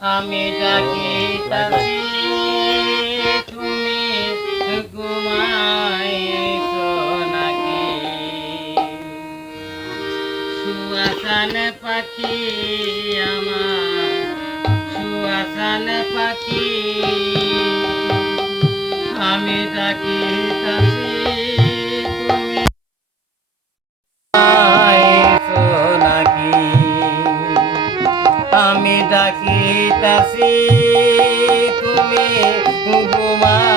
আমি ডাকিতাছি তুমি ঘুমাইছো নাকি? সুয়াসান পাখি আমার সুয়াসান পাখি আমি ডাকিতাছি ডাকিতাছি তুমি ঘুমাইছো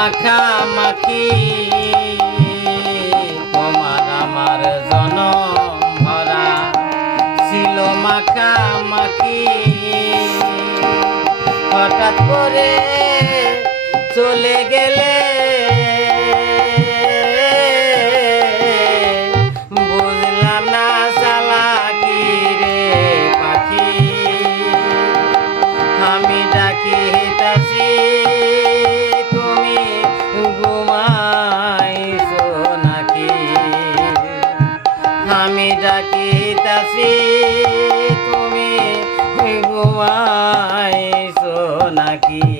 মাখামাখি তোমার আমার জনম ভরা ছিল মাখামাখি হঠাৎ করে চলে গেলে বুঝলাম না চালাকি রে পাখি। আমি আমি ডাকি তাসি তুমি হইব আইসো নাকি